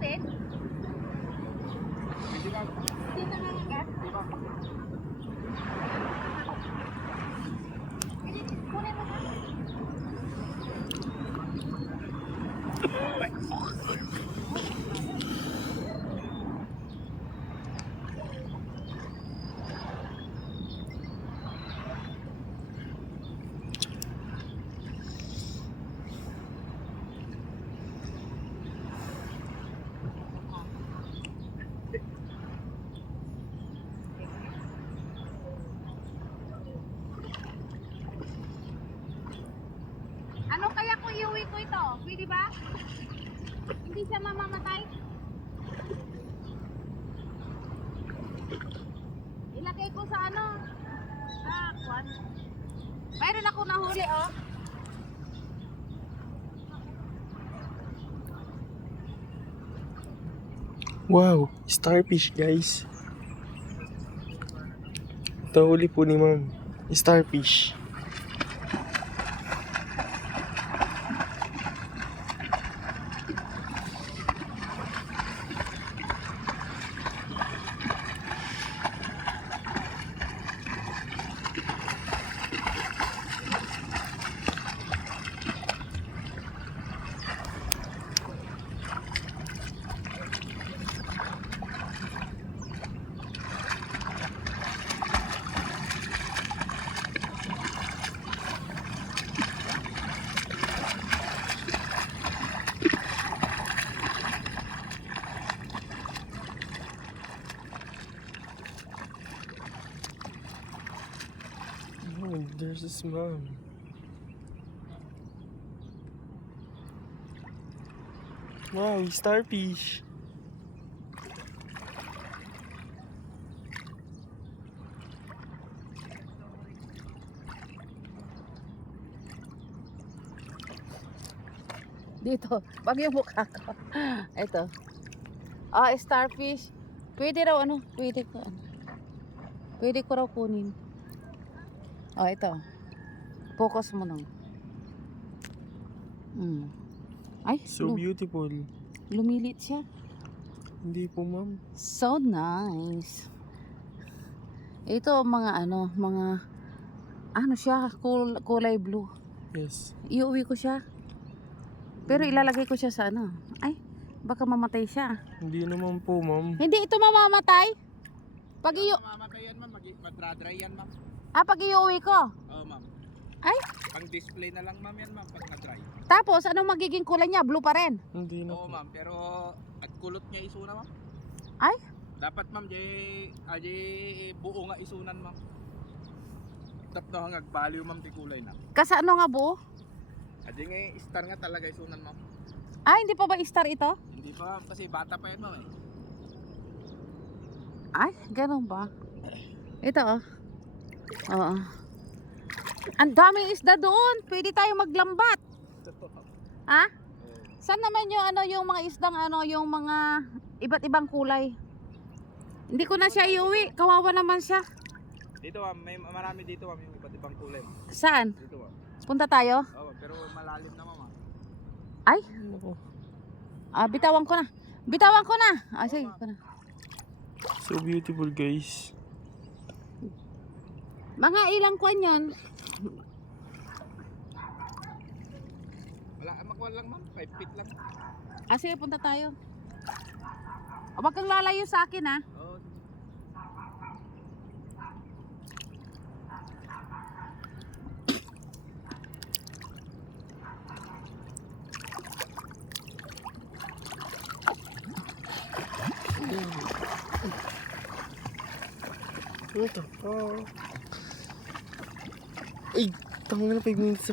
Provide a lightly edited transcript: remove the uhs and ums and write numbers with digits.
din? Hindi nangangagat? Kunin mo na. Ano kaya kung iuwi ko ito? Pwede ba? Hindi siya mamamatay? Ilagay ko sa ano? Kwan. Mayroon ako nahuli, oh. Wow, starfish guys. Ito huli po ni ma'am. Starfish. Oh, there's this mom. Wow, starfish. Dito, pag yung mukha ko. Ito. Starfish. Pwede raw ano? Pwede ko ano? Pwede ko raw kunin. Ito. Focus mo lang. Ay, So beautiful. lumilit siya. Hindi po ma'am. So nice. Ito mga ano, mga ano siya, kulay blue. Yes. Iuwi ko siya. Pero ilalagay ko siya sa ano. Ay, baka mamatay siya. Hindi naman po ma'am. Hindi ito mamamatay. Pag Mamamatay yan ma'am, madra-dry yan ma'am. pag iuwi ko. Oo ma'am. Ay, Pang display na lang ma'am yan ma'am pag na-dry. tapos anong magiging kulay niya? Blue pa rin. Hindi na Oo po. ma'am, pero at kulot niya isuna ma'am. Ay, Dapat ma'am, buo nga isunan ma'am. Tap na hangag value ma'am ti kulay na. kasi ano nga buo? Adi nga star nga talaga isunan ma'am. Ay, hindi pa ba star ito? Hindi pa ma'am, kasi bata pa yan ma'am eh. Ay, ganun ba? Ito oh. Oo. Ang daming isda doon. Pwede tayo maglambat. Ha? Saan naman yung ano, yung mga isdang ano, yung mga iba't ibang kulay? Hindi ko na siya iuwi. Kawawa naman siya. Dito ma'am, may marami dito ma'am yung iba't ibang kulay ma'am. Saan? Dito ma'am. Punta tayo? Oo, pero malalim na ma'am. Ay, Oo. bitawan ko na. Bitawan ko na. Sige ko na. So beautiful guys. Mga ilang kwan yun? Wala, makuha lang ma'am, 5 feet lang. Sige, punta tayo. Huwag kang lalayo sa akin ha. Oo. Ano to? Ay, tanggal na 5 minutes